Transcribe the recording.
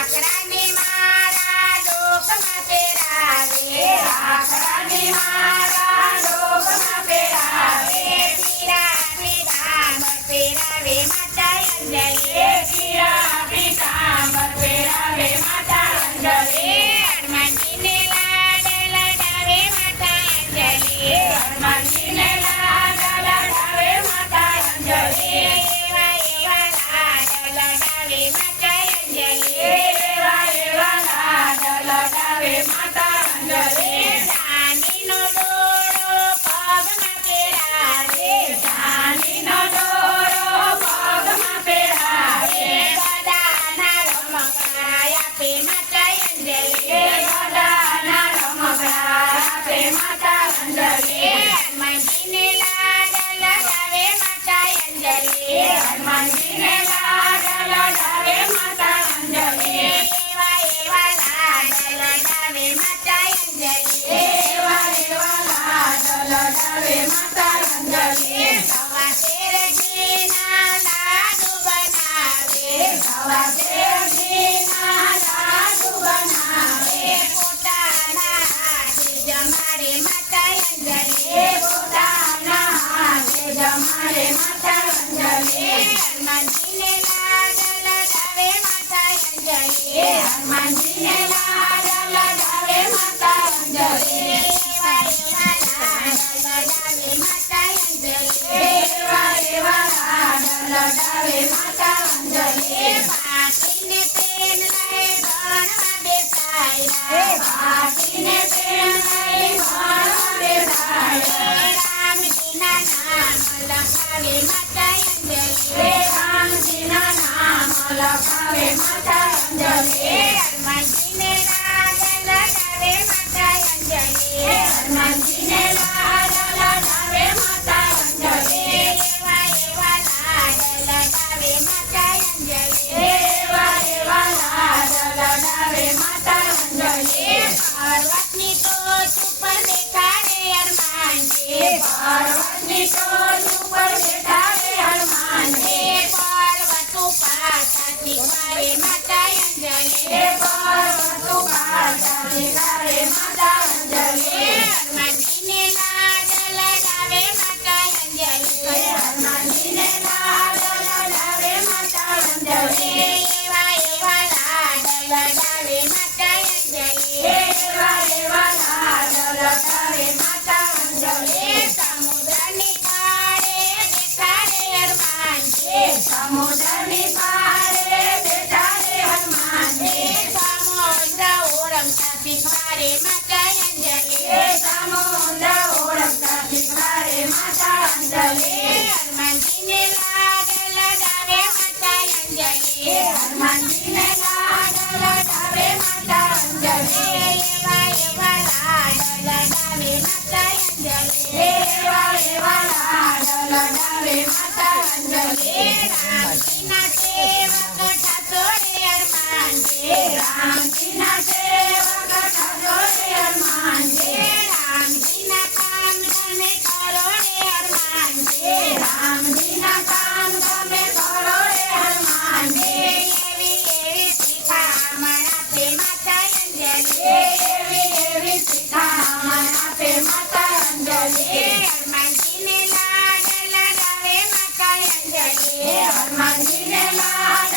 રાખડાની માળા ડોકમાં પહેરાવે રાખડાની માળા ડોકમાં પહેરાવે પીળા પીતાંબર પહેરાવે માતા અંજલિ પીળા પીતાંબર પહેરાવે માતા અંજલિ હનુમાનજીને લાડ લડાવે માતા અંજલિ હનુમાનજીને લાડ લડાવે માતા અંજલિ એવા એવા લાડ લડાવે માતા અંજલિ એવા એવા લાડ લડાવે માતા અંજલિ ચાંદીનો દોરો પગમાં પહેરાવે ચાંદીનો દોરો પગમાં પહેરાવે ગદાના રમકડા આપે માતા અંજલિ ગદાના રમકડા આપે માતા અંજલિ હનુમાનજીને લાડ લડાવે માતા અંજલિ હનુમાનજીને લાડ લડાવે માતા અંજલિ એવા એવા લાડ લડાવે માતા અંજલિ એવા એવા લાડ લડાવે માતા અંજલિ સવા શેરડીના લાડુ બનાવે સવા શેરડીના લાડુ બનાવે પોતાના હાથે જમાડે માતા અંજલિ પોતાના હાથે જમાડે માતા અંજલિ હનુમાનજીને લાડ લડાવે માતા અંજલિ હનુમાનજીને લાડ લડાવે માતા અંજલિ એવા એવા લાડ લડાવે માતા અંજલિ એવા એવા લાડ લડાવે માતા અંજલિ પાટીને પેન લઈ ભણવા બેસાડ્યા પાટીને પેન લઈ ભણવા બેસાડ્યા રામજીના નામ લખાવે માતા અંજલિ રામજીના નામ લખાવે માતા અંજલિ હનુમાનજીને લાડ લડાવે માતા અંજલિ હનુમાનજીને લાડ લડાવે માતા અંજલિ એવા એવા લાડ લડાવે માતા અંજલિ એવા એવા લાડ લડાવે માતા અંજલિ પર્વતની ટોચ ઉપર બેઠા રે હનુમાનજી પર્વતની ટોચ ઉપર બેઠા રે હનુમાનજી પર્વત ઉપર શીખવાડે માતા અંજલિ પર્વત ઉપર શીખવાડે માતા અંજલિ હનુમાનજીને લાડ લડાવે માતા અંજલિ હનુમાનજીને લાડ લડાવે માતા અંજલિ એવા એવા લાડ લડાવે માતા અંજલિ એવા એવા લાડ લડાવે માતા અંજલિ સમુદ્રની પાળે બેઠા રે હનુમાનજી સમુદ્રની પાળે બેઠા રે હનુમાનજી સમુદ્ર ઓળંગતા શીખવાડે માતા અંજલિ સમુદ્ર ઓળંગતા શીખવાડે માતા અંજલિ હનુમાનજીને લાડ લડાવે માતા અંજલિ હનુમાનજીને લાડ લડાવે માતા અંજલિ એવા એવા લાડ લડાવે માતા અંજલિ એવા એવા લાડ લડાવે માતા અંજલિ રામજીના સેવક થતો રે હનુમાનજી રામજીના સેવક થતો રે હનુમાનજી રામજીના કામ તમે કરો રે હનુમાનજી રામજીના કામ તમે કરો રે હનુમાનજી એવી એવી શિખામણ આપે માતા અંજલિ એવી એવી શિખામણ આપે માતા અંજલિ હનુમાનજીને લાડ લડાવે માતા અંજલિ હનુમાનજીને લાડ